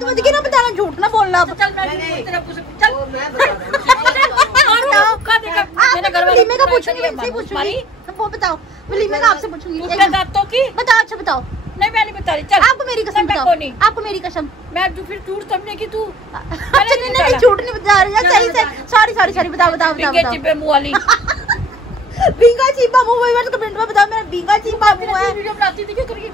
देखिए ना, बताना, झूठ ना बोलना। वलीमे का पूछूंगी, इनसे पूछूंगी। वो बताओ, वलीमे का आपसे पूछूंगी। बताओ, अच्छा बताओ। नहीं मैं नहीं बता रही। चल आपको मेरी कसम बताओ, आपको मेरी कसम। मैं फिर झूठ समझने की तू। नहीं झूठ नहीं बता रही, सही से। सॉरी बताओ। चिब्बे मुंह वाली। बिंगा चीपा मुंह, वही बात कमेंट में बताओ, मेरा बिंगा चीपा मुंह है। वीडियो बनाती थी क्यों करके?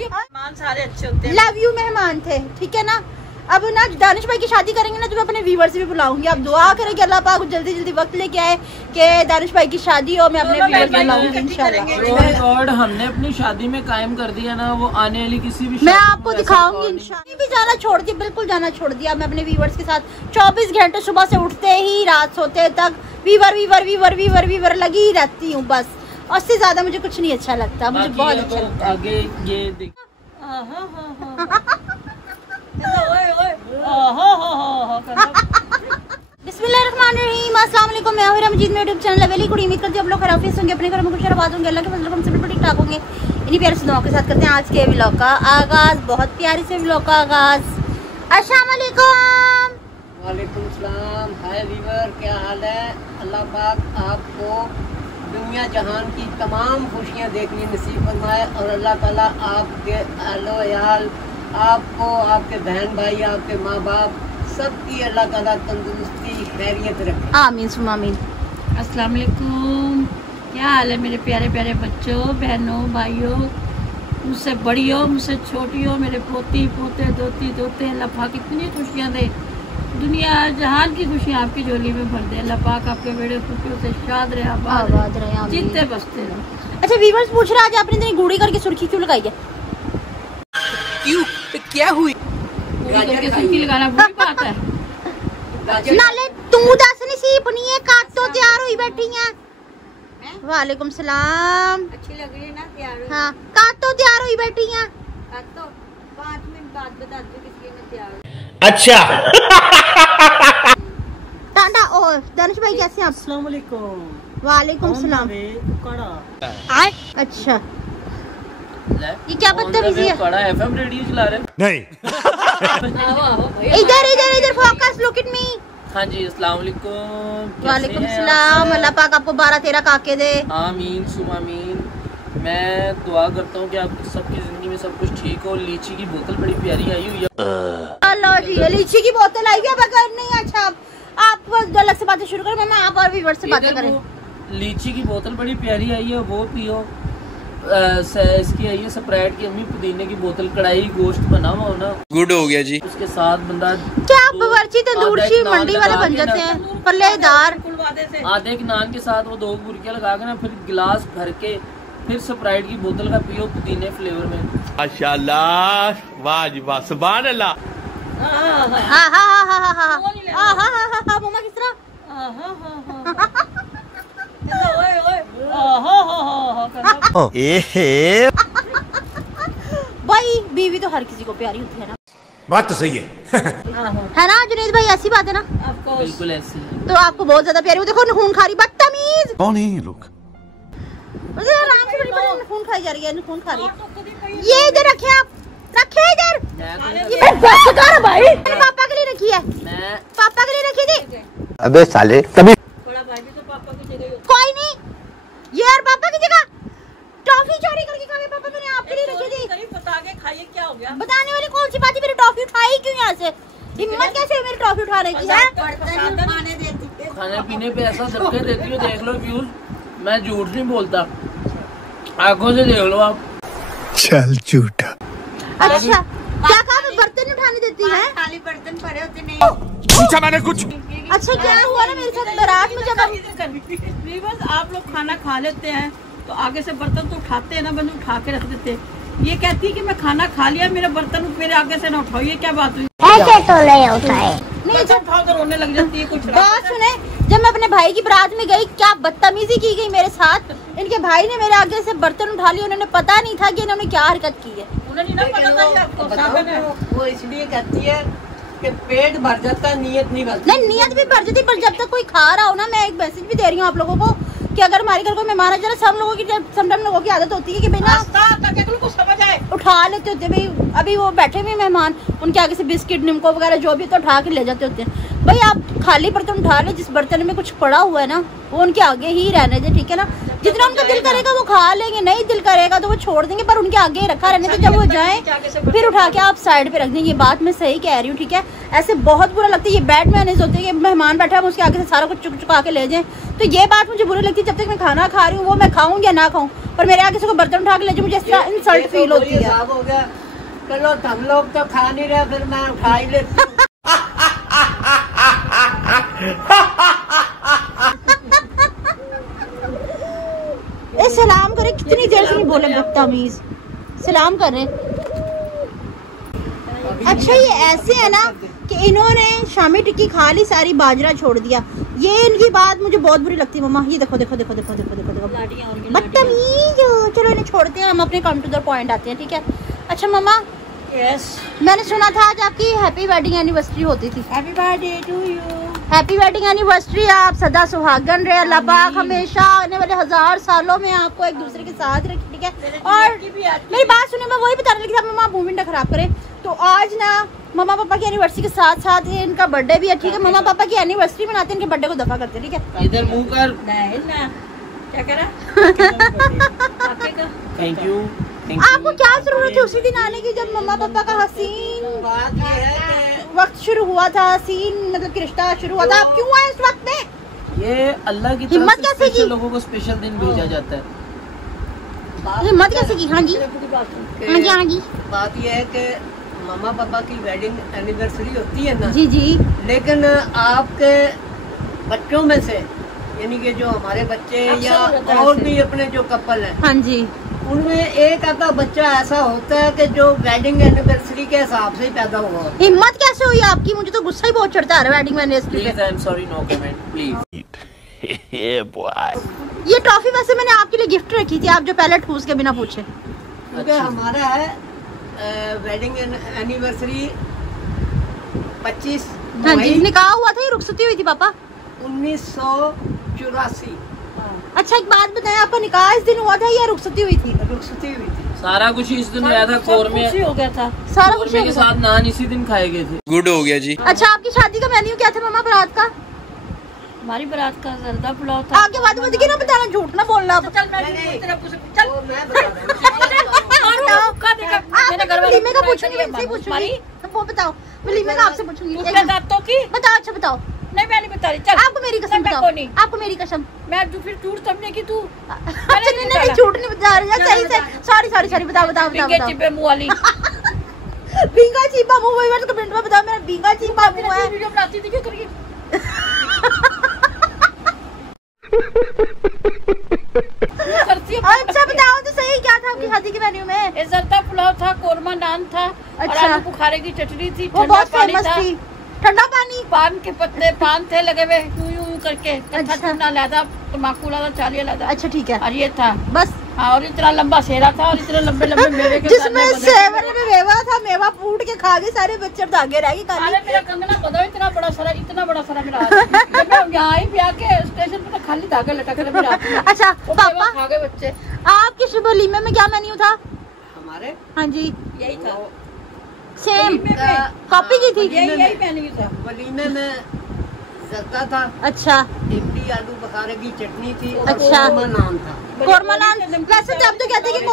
मेहमान सारे अच्छे होते हैं। लव यू मेहमान थे, ठीक है ना। अब ना दानिश भाई की शादी करेंगे ना, तो मैं अपने व्यूअर्स भी बुलाऊंगी। आप दुआ करें कि अल्लाह पाक जल्दी वक्त लेके आए कि दानिश भाई की शादी हो, मैं अपने व्यूअर्स बुलाऊंगी इंशाल्लाह। और हमने अपनी शादी में कायम कर दिया ना, वो आने वाली किसी भी मैं आपको दिखाऊंगी इंशाल्लाह। भी जाना छोड़ दिया, बिल्कुल जाना छोड़ दिया। मैं अपने व्यूअर्स के साथ 24 घंटे सुबह से उठते ही रात सोते तक वीवर लगी ही रहती हूँ बस। और उससे ज्यादा मुझे कुछ नहीं अच्छा लगता, मुझे बहुत अच्छा लगता है। आगे ये बिस्मिल्लाहिर्रहमानिर्रहीम, अस्सलाम वालेकुम। मैं हूं रमजीत, मेरे यूट्यूब चैनल वेली कुड़ी। उम्मीद करती हूं आप लोग खैरियत से होंगे, अपने घर में खुश आबाद होंगे। अल्लाह के फजल हम सब ठीक ठाक होंगे। इन्हीं प्यारे से दुआओं के साथ करते हैं आज के व्लॉग का आगाज। बहुत प्यारे से व्लॉग का आगाज। अस्सलाम वालेकुम। वालेकुम सलाम। हाय वीवर, क्या हाल है? अल्लाह पाक आपको दुनिया जहान की तमाम खुशियाँ देखनी नसीब फरमाए और अल्लाह ताला आपके अहलो याल, आपको, आपके बहन भाई, आपके माँ बाप सबकी अल्लाह ताला तंदुरुस्ती खैरियत रखे। आमीन सुमा आमीन। अस्सलाम वालेकुम। क्या हाल है मेरे प्यारे प्यारे बच्चों, बहनों, भाइयों, मुझसे बड़ी हो, मुझसे छोटी हो, मेरे पोती पोते दोती दोते। अल्लाह पाक इतनी खुशियाँ दे, दुनिया जहान की खुशियाँ आपकी झोली में भर दे। अल्लाह पाक आपके बेड़े खुशियों से शाद रहे, आबाद रहे, जीते बसते रहो। अच्छा व्यूअर्स पूछ रहा, आज आपने इतनी गूढ़ी करके सुर्खी क्यों लगाई है? क्यों, क्या हुई? सुर्खी लगाना बुरी बात है? नाले तू दस नहीं सी अपनी है, काट तो तैयार हुई बैठी है। वालेकुम सलाम। अच्छी लग रही है ना तैयार? हाँ, काट तो तैयार हुई बैठी है। तो 5 मिनट बाद बता दो किस लिए मैं तैयार। अच्छा। टाटा। और दानिश भाई कैसे हैं आप? अस्सलाम वालेकुम। वालेकुम सलाम। अच्छा ये क्या बदतमीजी है? FM रेडियो चला रहे हैं? नहीं। इधर फोकस, लुक एट मी। हाँ जी, अस्सलाम वालेकुम। वालेकुम सलाम। अल्लाह पाक आपको 12-13 काके दे। आमीन सुम आमीन। मैं दुआ करता हूँ कि आप सबकी जिंदगी में सब कुछ ठीक हो। लीची की बोतल बड़ी प्यारी आई हुई है। अल्लाह जी, ये लीची की बोतल आई है बगैर नहीं। अच्छा आप अलग से बातें शुरू करें, मैं आप और व्यूअर से बातें करें। लीची की बोतल बड़ी प्यारी आई है, वो पियो। इसकी आई है स्प्राइट की, अम्मी पुदीने की बोतल, कढ़ाई गोश्त बना हुआ हो ना, गुड हो गया जी। उसके साथ बंदा क्या बावर्ची तंदूरची मंडी वाले बन जाते हैं, पल्लेदार। आधे के नान के साथ वो 2 बुरकियां लगा के ना, फिर गिलास भर के फिर स्प्राइट की बोतल का पियो पुदीने फ्लेवर में। माशाल्लाह, वाह जी वाह, सुभान अल्लाह। मम्मा किस तरह? भाई बीवी तो हर किसी को प्यारी होती है ना। बात तो सही है। है ना जुनेद भाई, ऐसी बात है ना? बिल्कुल ऐसी। तो आपको बहुत ज्यादा प्यारी हो। देखो खून खा रही, बदतमीज। कौन है ये लोग? आराम से बड़ी खून खाई जा रही है, खून खा रही है। ये इधर रखे आप, रखे इधर। ये भाई पापा के लिए रखी है, मैं पापा के लिए रखी थी। अबे साले कभी बड़ा भाई भी तो पापा की जगह कोई नहीं, ये यार पापा की जगह टॉफी चोरी करके खा गए। पापा मैंने आपके लिए रखी थी। बता के खाइए क्या हो गया? बताने वाली कौन सी बात है? मेरी टॉफी उठाई क्यों यहाँ से? हिम्मत कैसे है मेरी टॉफी उठाने की? है खाने पीने पे ऐसा धक्के देती हूँ, देख लो व्यूज, मैं झूठ नहीं बोलता, आंखों से देख लो आप। चल झूठा। अच्छा क्या कहा? बर्तन उठाने देती है? खाली बर्तन भरे होते नहीं। पूछा मैंने कुछ? अच्छा क्या हुआ ना मेरे साथ बारात में, जब आप लोग खाना खा लेते हैं तो आगे से बर्तन तो उठाते हैं ना, बंद उठा के रख देते। ये कहती है कि मैं खाना खा लिया, मेरा बर्तन मेरे आगे से ना उठाओ, ये क्या बात हुई? ऐसे तो नहीं उठाए। नहीं जब उठाओ तो रोने लग जाती है। कुछ बात सुने, जब मैं अपने भाई की बारात में गई, क्या बदतमीजी की गई मेरे साथ। इनके भाई ने मेरे आगे से बर्तन उठा लिया, उन्होंने पता नहीं था कि इन्होंने क्या हरकत की है। उन्हें ना पता था आपको। वो इसलिए कहती है कि पेट भर जाता, नीयत नहीं भरती। नहीं नीयत भी भर जाती, पर जब तक कोई खा रहा हो ना, मैं एक मैसेज भी दे रही हूँ आप लोगों को, कि अगर हमारे घर कोई मेहमान आ जाए, सब लोगों की समटाइम लोगों की आदत होती है कि बिना समझ आए उठा लेते होते भाई, अभी वो बैठे हुए मेहमान, उनके आगे से बिस्किट निमको वगैरह जो भी तो उठा के ले जाते होते हैं। भाई आप खाली बर्तन उठा ले, जिस बर्तन में कुछ पड़ा हुआ है ना वो उनके आगे ही रहने दे, ठीक है ना। जितना उनका दिल करेगा वो खा लेंगे, नहीं दिल करेगा तो वो छोड़ देंगे, पर उनके आगे ही रखा रहने दे। जब वो जाए फिर उठा के आप साइड पे रख देंगे। ये बात मैं सही कह रही हूँ, ठीक है। ऐसे बहुत बुरा लगता है, ये बैड मैनेज होते हैं कि मेहमान बैठा है उसके आगे से सारा कुछ चुका के ले जाए, तो ये बात मुझे बुरी लगती है। जब तक मैं खाना खा रही हूँ वो मैं खाऊं या ना खाऊं, पर मेरे आगे से कोई बर्तन उठा के ले जाए मुझे इंसल्ट फील होती है। हो गया, चलो हम लोग तो खा नहीं रहे, फिर मैं उठा ही लेती हूँ। सलाम करे, कितनी देर से नहीं बोले, बदतमीज सलाम कर रहे। अच्छा ये ऐसे है ना कि इन्होंने शामी टिक्की खा ली, सारी बाजरा छोड़ दिया। ये इनकी बात मुझे बहुत बुरी लगती है मम्मा। ये देखो देखो देखो देखो देखो देखो देखो बदतमीज। चलो इन्हें छोड़ते हैं, हम अपने काम टू द पॉइंट आते हैं, ठीक है। अच्छा मम्मा, यस, मैंने सुना था आज आपकी हैप्पी वेडिंग एनिवर्सरी होती थी। Happy birthday to you. Happy wedding anniversary. आप सदा सुहागन रहे, अल्लाह पाक हमेशा आने वाले 1000 सालों में आपको एक दूसरे के साथ रखे, ठीक है। और मेरी बात सुने, मैं वही बताने लगी थी, मम्मा मूवमेंट ना खराब करें। तो आज ना मम्मा पापा की एनिवर्सरी के साथ साथ इनका बर्थडे भी है, ठीक है। मम्मा पापा की एनिवर्सरी मनाते हैं, इनके बर्थडे को दफा करते हैं, ठीक है। इधर मुंह कर। ना क्या करा थैंक यू। आपको क्या जरूरत है उसी दिन आने की जब मम्मा पापा का हसीन बात ये है कि वक्त शुरू हुआ था, हसीन मतलब कि रिश्ता शुरू हुआ था। आप क्यों आए उस वक्त में? ये अल्लाह की हिम्मत तरफ से कैसे की? स्पेशल लोगों को स्पेशल दिन भेजा जाता है। हिम्मत कैसे की? हाँ जी हाँ जी हाँ जी। बात ये है कि मामा पापा की वेडिंग एनिवर्सरी होती है ना जी जी। लेकिन आपके बच्चों में से, यानी कि जो हमारे बच्चे या और भी अपने जो कपल हैं, हाँ जी, उनमें एक आधा बच्चा ऐसा होता है कि जो वेडिंग एनिवर्सरी के हिसाब से ही पैदा हुआ होता है। हिम्मत कैसे हुई आपकी? मुझे तो गुस्सा ही बहुत चढ़ता है वेडिंग एनिवर्सरी पे। Please I am sorry, no comment please. ये ट्रॉफी वैसे मैंने आपके लिए गिफ्ट रखी थी, आप जो पहले ठूस के बिना पूछे। क्योंकि हमारा है वेडिंग एनिवर्सरी 25 हाँ जी, निकाह हुआ था या रुखसती हुई थी पापा? 1984 अच्छा एक बात बताएं, आपका निकाह इस दिन हुआ था या रुखसती हुई थी? रुखसती हुई थी। सारा कुछ इस दिन आया था, कोरमे हो गया था, सारा कुछ कोरमे के साथ नान इसी दिन खाए गए थे। गुड हो गया जी। अच्छा आपकी शादी का मेन्यू क्या था मम्मा बारात का? हमारी बारात का जर्दा पुलाव था। आगे बात मत ना बताना, झूठ ना बोलना। आप चल मैं तेरा कुछ चल वो मैं बता दूं। वलीमे का पूछूंगी, इनसे ही पूछूंगी। वो बताओ, वलीमे का आपसे पूछूंगी। टूटे दांतों की बताओ, अच्छा बताओ। नहीं मैं नहीं बता रही, चल आपको मेरी कसम मैं बताओ, नहीं। आपको मेरी कसम। मैं तू फिर झूठ समझे कि तू अच्छा नहीं नहीं झूठ नहीं बता रही, सही से सॉरी सॉरी सॉरी बताओ बताओ बताओ बिंगे चिपे मुंह वाली। बींगा चीपा मुंह, वही बात कमेंट में बताओ, मेरा बींगा चीपा मुंह है। वीडियो बनाती थी क्या करिए। अच्छा बताओ तो सही, क्या था आपकी शादी के मेन्यू में? ये जर्दा पुलाव था, कोरमा नान था, और अच्छा। आलू बुखारे की चटनी थी, वो ठंडा बहुत पानी फेमस था, थी। ठंडा पानी? पान के पत्ते, पान थे लगे हुए यूं यूं करके, कथा अच्छा। चूना लादा, तम्बाकू लादा, चालिया लादा। अच्छा ठीक है, और ये था बस हाँ, और इतना लंबा सेरा था और इतने लंबे लंबे मेवे के जिसमें सेवन में मेवा था, मेवा फूट के खा गए सारे बच्चे, धागे रह गए खाली। अरे मेरा कंगना बताओ, इतना बड़ा सारा मेरा हाथ। जब मैं यहाँ ही ब्याह के स्टेशन पे खाली धागे लटक रहे मेरे हाथ में। अच्छा वो मेवा पापा, खा गए बच्चे। आपके शुभ वलीमे में क्या मेन्यू था? हमारे हाँ जी यही था, सेम वलीमे में कॉपी की थी। यही मेन्यू था। वलीमे में जर्दा था, अच्छा इमली आलू बुखारे की चटनी थी, और अच्छा। कोरमा नान था। कोरमा नान, वैसे तो अब तो कहते हैं कि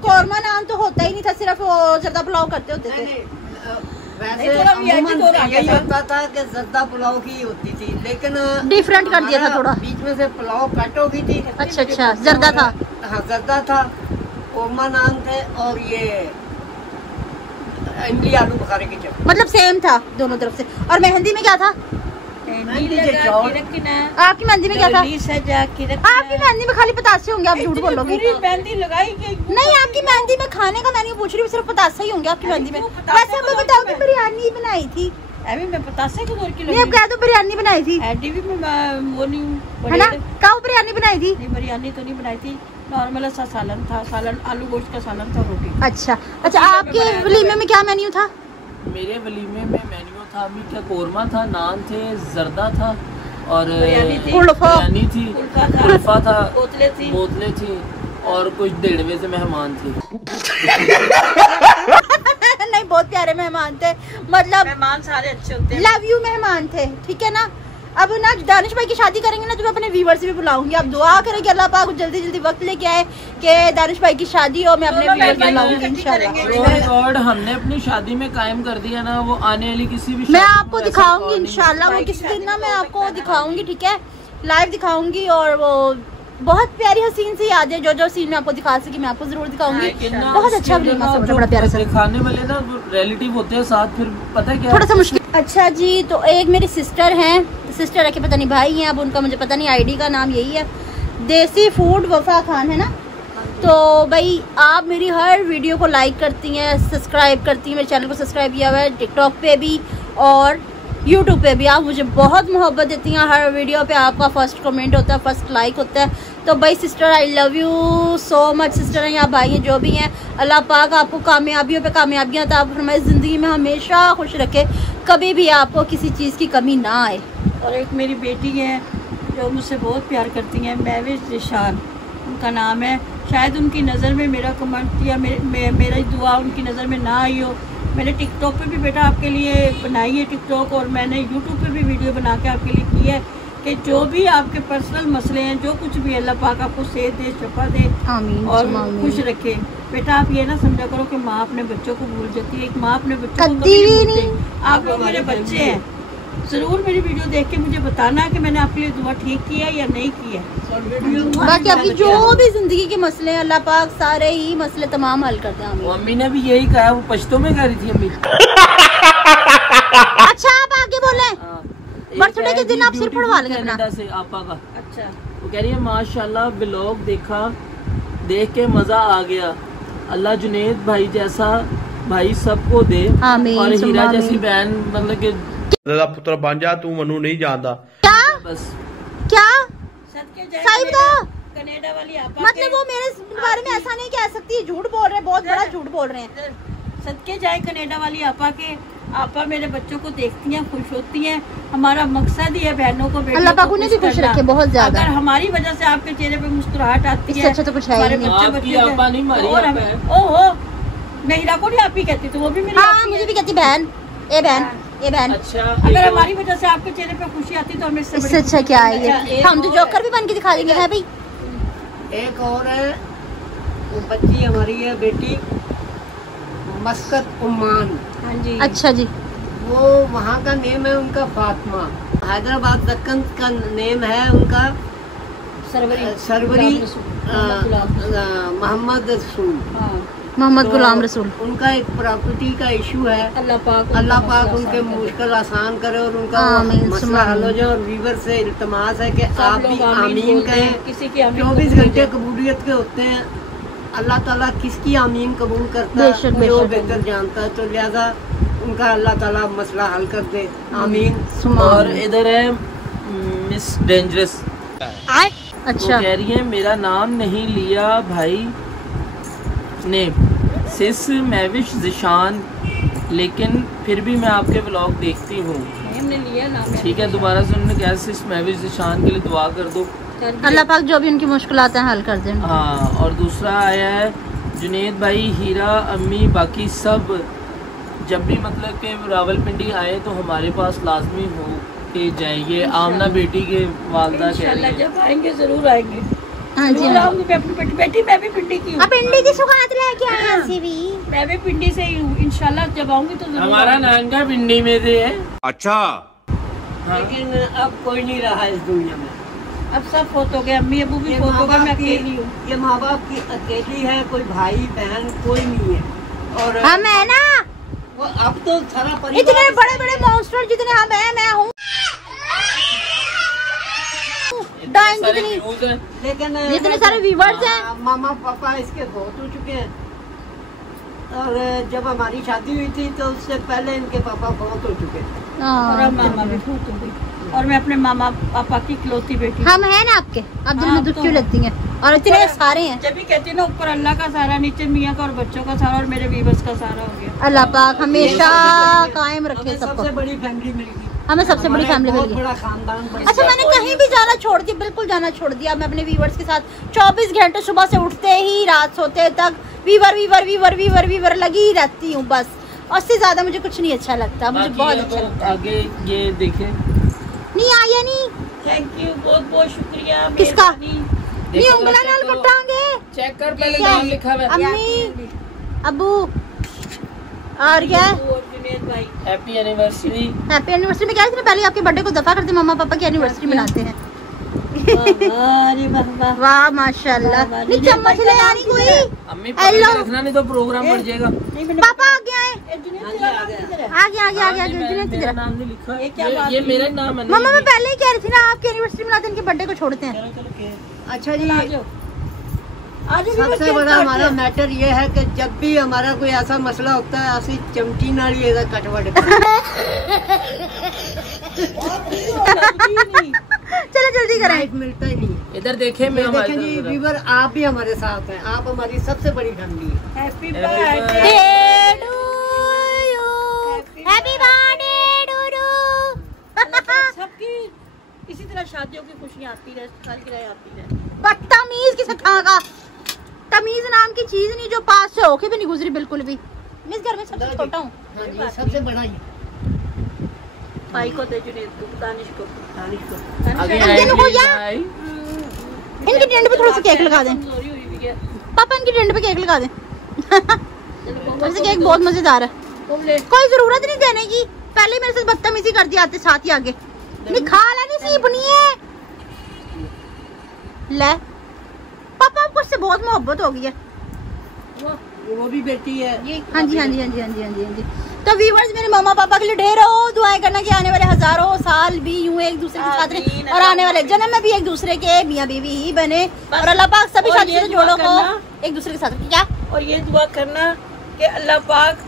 कोरमा नान तो होता ही नहीं था, सिर्फ वो जर्दा पुलाव करते होते थे। वैसे नहीं, थोड़ा VIP अमूमन तो रहा यही था। होता था कि जर्दा पुलाव की होती थी, लेकिन डिफरेंट कर दिया था हमारा थोड़ा। बीच में से पुलाव कट हो गई थी। अच्छा अच्छा, जर्दा था। हाँ जर्दा था, कोरमा नान थे, और ये इमली आलू बुखारे की चटनी। मतलब सेम था दोनों तरफ से। और मेहंदी में क्या था? मेहंदी लगा लगा के के रखना, आपकी मेहंदी में क्या था? डोली सजा के रखना। आपकी मेहंदी में खाली पतासे होंगे, आप झूठ बोलोगे। पूरी मेहंदी लगाई कि नहीं आपकी मेहंदी में खाने का मेन्यू पूछ रही हूँ, सिर्फ पतासे ही होंगे आपकी मेहंदी में। क्यों पतासे वैसे हमें तो बताओ कि मैं- बिरयानी बनाई थी। अभी मैं बतासे को 2 किलो नहीं अब कह दो बिरयानी बनाई थी, एडीवी में वो नहीं है ना? काऊ बिरयानी बनाई थी। नहीं बिरयानी तो नहीं बनाई थी, नॉर्मल सा सालन था, सालन आलू गोश्त का सालन था, रोटी। अच्छा अच्छा, आपके वलीमे में क्या मेन्यू था? मेरे वलीमे में मेन्यू था, अभी क्या कोरमा था, नान थे, जर्दा था, और बिरयानी थी, बिरयानी थी, कुल्फा था, कुल्फा था, बोतलें थी और कुछ 1.5 से मेहमान थे। नहीं, बहुत प्यारे मेहमान थे, मतलब मेहमान सारे अच्छे होते हैं। लव यू मेहमान थे, ठीक है ना। अब ना दानिश भाई की शादी करेंगे ना तो मैं अपने व्यूवर से भी बुलाऊंगी। आप दुआ करें कि अल्लाह पाक जल्दी जल्दी वक्त लेके आए कि दानिश भाई की शादी हो, मैं अपने व्यूवर से बुलाऊंगी इंशाल्लाह। और हमने अपनी शादी में कायम कर दिया ना, वो आने वाली किसी भी मैं शादी आपको में ऐसा दिखाऊंगी कौन नहीं इंशाल्लाह, वो किसी दिन ना मैं आपको दिखाऊंगी, ठीक है, लाइव दिखाऊंगी। और वो बहुत प्यारी हसीन सी यादें, जो सीन में आपको दिखा सकी मैं आपको जरूर दिखाऊंगी। बहुत अच्छा वलीमा सा, बड़ा प्यारा सा। दिखाने वाले ना रिलेटिव होते हैं साथ, फिर पता है क्या थोड़ा सा मुश्किल। अच्छा जी, तो एक मेरी सिस्टर हैं, सिस्टर रखे पता नहीं भाई हैं, अब उनका मुझे पता नहीं, आईडी का नाम यही है, देसी फूड वफा खान है ना। तो भाई आप मेरी हर वीडियो को लाइक करती हैं, सब्सक्राइब करती हैं, मेरे चैनल को सब्सक्राइब किया हुआ है, टिकटॉक पे भी और यूट्यूब पे भी। आप मुझे बहुत मोहब्बत देती हैं, हर वीडियो पे आपका फर्स्ट कमेंट होता है, फर्स्ट लाइक होता है। तो भाई sister, I love you so much sister हैं या भाई हैं जो भी हैं, अल्लाह पाक आपको कामयाबियों पे कामयाबियाँ तो आप हमारी ज़िंदगी में हमेशा खुश रखे, कभी भी आपको किसी चीज़ की कमी ना आए। और एक मेरी बेटी है जो मुझसे बहुत प्यार करती हैं, महविश जिशान उनका नाम है। शायद उनकी नज़र में मेरा कमेंट या मेरी दुआ उनकी नज़र में ना आई हो। मैंने टिकटॉक पे भी बेटा आपके लिए बनाई है टिकटॉक, और मैंने यूट्यूब पे भी वीडियो बना के आपके लिए की है कि जो भी आपके पर्सनल मसले हैं, जो कुछ भी अल्लाह पाक आपको सेहत दे, शफा दे आमीन, और आमीन। खुश रखे। बेटा आप ये ना समझा करो कि माँ अपने बच्चों को भूल जाती है, एक माँ अपने बच्चों को कभी कभी नहीं नहीं। भूलती। आप लोग मेरे बच्चे हैं, ज़रूर मेरी वीडियो देख के मुझे बताना कि मैंने आपके लिए दुआ ठीक की है या नहीं की है। बाकी आपकी जो भी जिंदगी के मसले हैं, अल्लाह पाक सारे ही मसले तमाम हल करते हैं। आमीन। अम्मी ने भी यही कहा, वो पश्तो में कह रही थी अम्मी। अच्छा आप आगे बोले, बर्थडे के दिन आप सिर फड़वा लेंगे अपना। कनाडा से आपा का, अच्छा, वो कह रही है माशाल्लाह व्लॉग देखा, देख के मजा आ गया, अल्लाह जुनेद भाई जैसा भाई सबको दे, आमीन, और हीरा आमीन। जैसी बहन, मतलब कि दादा पुत्र बन जा, तू मनु नहीं जानता। क्या बस क्या सदके जाए सही बताओ, कनाडा वाली आपा मतलब वो मेरे बारे में ऐसा नहीं कह सकती, झूठ बोल रहे हैं, बहुत बड़ा झूठ बोल रहे हैं। सदके जाए कनाडा वाली आपा के, आपा मेरे बच्चों को देखती हैं, खुश होती हैं। हमारा मकसद ही है बहनों को, बेटियों अल्लाह को पाक उन्हें भी खुश करना। रखे बहुत ज्यादा। अगर हमारी वजह से आपके चेहरे पे मुस्कुराहट आती इससे है, अच्छा तो कुछ है ही हमारे नहीं। बच्चे आपकी बच्चे आपा नहीं, हमारी और आपा है। ओहो, मैं हीरा को नहीं आप ही कहती, तो वो भी मेरी हाँ आपी मुझे है। भी कहती बहन, ए बहन, ए बहन। अच्छा अगर एक हमारी वजह से आपके चेहरे पे खुशी आती तो हमें इससे अच्छा क्या है ये, हम तो जोकर भी बन के दिखा देंगे। है भाई एक और है, वो बच्ची हमारी है बेटी मस्कत उम्मान, हाँ जी, अच्छा जी, वो वहाँ का नेम है उनका फातिमा, हैदराबाद दक्कन का नेम है उनका सरवरी मोहम्मद रसूल। हाँ, मोहम्मद तो गुलाम रसूल। उनका एक प्रॉपर्टी का इशू है, अल्लाह पाक उनके मुश्किल आसान करे और उनका आमीन, मसला हल हो जाए। और वीवर से इल्तमास है कि आप भी आमीन कहें। किसी की आमीन 24 कबूल घंटे है। कबूलियत के होते हैं, अल्लाह ताला किसकी आमीन कबूल करता बेशक, है वो बेशक। बेहतर जानता है, तो लिहाजा उनका अल्लाह ताला मसला हल कर दे, आमीन। और इधर है मिस डेंजरस, अच्छा वो कह रही है मेरा नाम नहीं लिया भाई ने, सिस महविश जिशान, लेकिन फिर भी मैं आपके व्लॉग देखती हूँ। हमने लिया नाम, ठीक है, दोबारा से उन्होंने कहा सिस महविश जिशान के लिए दुआ कर दो। अल्लाह पाक जो भी उनकी मुश्किलात हैं हल कर दें। हाँ, और दूसरा आया है जुनेद भाई, हीरा अम्मी, बाकी सब जब भी मतलब कि रावलपिंडी आए तो हमारे पास लाजमी हो के जाइए। आमना बेटी के वालदा कह रही इंशाल्लाह है। जब आएंगे जरूर आएंगे। हाँ जी, जरूर हाँ। आऊंगी मैं अपनी बेटी मैं भी पिंडी की हूँ, आप इंडी की सुगात लेके आए हैं ऐसी भी। मैं भी पिंडी से ही हूँ। इंशाल्लाह जब आऊंगी तो जरूर हमारा आऊंगी। नानका पिंडी में से है। अच्छा लेकिन अब कोई नहीं रहा इस दुनिया में। अब सब फोत हो गए, अम्मी अबू भी ये फोत हो गए, मैं माँ-बाप की- अकेली हूँ। ये माँ बाप की अकेली है, कोई भाई बहन कोई नहीं है। और हम है ना, वो अब तो सारा इतने परिवार बड़े बड़े मॉन्स्टर जितने हम हैं, मैं हूँ डाइन सारे जितनी, views हैं। लेकिन जितने सारे व्यूवर्स हैं। मामा पापा इसके बहुत हो चुके हैं। और जब हमारी शादी हुई थी तो उससे पहले इनके पापा बहुत हो चुके हैं। और अब मामा भी फोत हो गई, और मैं अपने मामा पापा की इकलौती बेटी हूँ। हम हैं ना आपके, आप दिल हाँ, में दुख तो क्यों है। लगती हैं? और इतने सारे हैं। जब भी कहती हूँ ना, ऊपर अल्लाह का सहारा, नीचे मियाँ का और बच्चों का सहारा और मेरे वीवर्स का सहारा हो गया। अल्लाह पाक हमेशा कायम रखे हमें सबको। सबसे बड़ी फैमिली मिल गई। हमें सबसे बड़ी फैमिली मिल गई। बड़ा खानदान। अच्छा मैंने कहीं भी जाना छोड़ दिया, बिल्कुल जाना छोड़ दिया। मैं अपने व्यूवर्स के साथ 24 घंटे सुबह से उठते ही रात सोते तक वीवर वीवर वीवर वीवर वीवर लगी रहती हूँ बस। और उससे ज्यादा मुझे कुछ नहीं अच्छा लगता, मुझे बहुत अच्छा लगता है। आगे ये देखें, नहीं आया नहीं। थैंक यू, बहुत बहुत शुक्रिया। किसका? देखो नहीं उंगला नाल कटांगे। चेक कर पहले नाम लिखा हुआ है। अम्मी अबू और क्या जुनेद भाई हैप्पी एनिवर्सरी। हैप्पी एनिवर्सरी में क्या है, पहले आपके बर्थडे को दफा करते, मम्मा पापा की एनिवर्सरी मनाते हैं। अरे वाह वाह माशाल्लाह। नहीं चम्मच ले आनी कोई। अम्मी पकड़ के रखना नहीं तो प्रोग्राम बढ़ जाएगा। पापा आगे आए, आगे आगे आगे आगे जुनेद की मेरा तरफ। नाम नहीं लिखा। ये क्या बात ये मेरा नाम है। मम्मा मैं पहले ही कह रही थी ना, आपकी एनिवर्सरी मनाते हैं, इनके बर्थडे को छोड़ते हैं। अच्छा जी, आज सबसे बड़ा हमारा मैटर ये है कि जब भी हमारा कोई ऐसा मसला होता है असि चमटी नाल ही कटवट चलो जल्दी करें। लाइफ मिलता ही नहीं है। इधर देखे मैं देखें जी वीवर, आप भी हमारे साथ हैं, आप हमारी सबसे बड़ी फैमिली है। Happy birthday birthday to you, happy birthday to सबकी इसी तरह शादियों की खुशियाँ आती रहे, सालगिरह आती रहे। बदतमीज किसे खागा, तमीज नाम की चीज नहीं जो पास से होके भी नहीं गुजरी बिल्कुल भी। मैं इस घर में सबसे छोटा हूँ। हाँ जी, सबसे बड़ा ही भाई को दे, जुनेद को, दानिश को। आगे अंकल आएंगे हो जा। भाई। इनकी टेंट पे थोड़ा सा केक लगा दें। कमजोरी हुई भी है। पापा इनकी टेंट पे केक लगा दें। वैसे केक बहुत मजेदार है, तुम ले कोई जरूरत नहीं देने की। पहले मेरे से बदतमीजी कर दी आते साथ ही आगे नहीं खा लेनी सीपनी है। ले पापा आपको उससे बहुत मोहब्बत हो गई है। वो भी बेटी है। हाँ जी हाँ जी हाँ जी हाँ जी हाँ जी हाँ जी। तो व्यूवर्स मेरे मामा पापा के लिए ढेर हो दुआएं करना कि आने वाले हजारों साल भी यूं एक दूसरे के साथ रहें और आने वाले जन्म में भी एक दूसरे के मियां बीवी ही बने और अल्लाह पाक सभी और ये शादीशुदा दुआ जोड़ों को करना- एक दूसरे के साथ रखे। क्या और ये दुआ करना कि अल्लाह पाक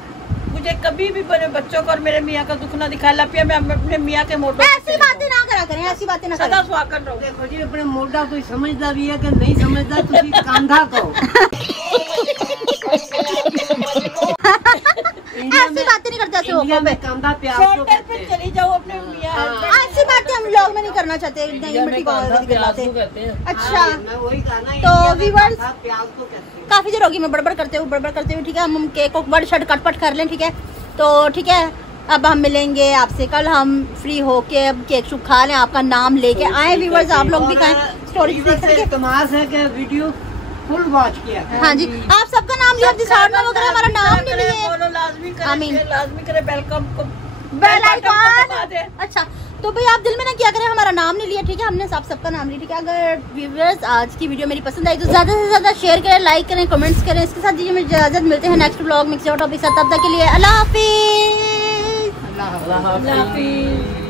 मुझे कभी भी बड़े बच्चों को और मेरे मियाँ का दुख ना दिखाए। लपिया मैं अपने मियाँ के मोटो ऐसी बातें ना करा करें, ऐसी बातें ना सदा करें। सुहागन रहो। देखो जी, अपने मोटा कोई समझदा भी है कि नहीं समझदा, तुसी कांधा कहो। ऐसी बातें नहीं करते ऐसे इंडिया होको पे। में कांधा प्यार को शॉर्टर कहते पे हैं। चली जाओ अपने मियाँ। ऐसी बातें हम लोग में नहीं करना चाहते, नहीं इंडिया में मिट्टी को कांधा नहीं प्याज करवाते। को कहते हैं। अच्छा हाँ, मैं वही कहा ना, तो इंडिया में viewers- कांधा प्याज को कहते हैं। काफी देर होगी मैं बड़बड़ करते हुए ठीक है। हम केक को बड़ शट कटपट कर लें, ठीक है। तो ठीक है, अब हम मिलेंगे आपसे कल। हम फ्री होके अब केक शुक खा लें, आपका नाम लेके आए। व्यूवर्स आप लोग भी खाएं, स्टोरी व्यूअर्स से देख करके। तमाश है कि वीडियो फुल वॉच किया। हाँ जी, आप सबका नाम लिया, डिस्काउंट वगैरह हमारा नाम नहीं लिए। फॉलो लाजमी आमीन। करें, लाजमी करें, वेलकम को बेल आइकॉन। दबा दें। अच्छा तो भाई आप दिल में ना क्या करें, हमारा नाम नहीं लिया, ठीक है। हमने सबका नाम लिया, ठीक है। अगर व्यूअर्स आज की वीडियो मेरी पसंद आई तो ज्यादा से ज्यादा शेयर करें, लाइक करें, कमेंट्स करें। इसके साथ दीजिए मुझे इजाजत, मिलते हैं नेक्स्ट ब्लॉग में किसी और टॉपिक के साथ। तब तक के लिए अल्लाह हाफिज। अल्लाह हाफ़िज़। अल्लाह अल्लाह हाफ़िज़। हाफिज़।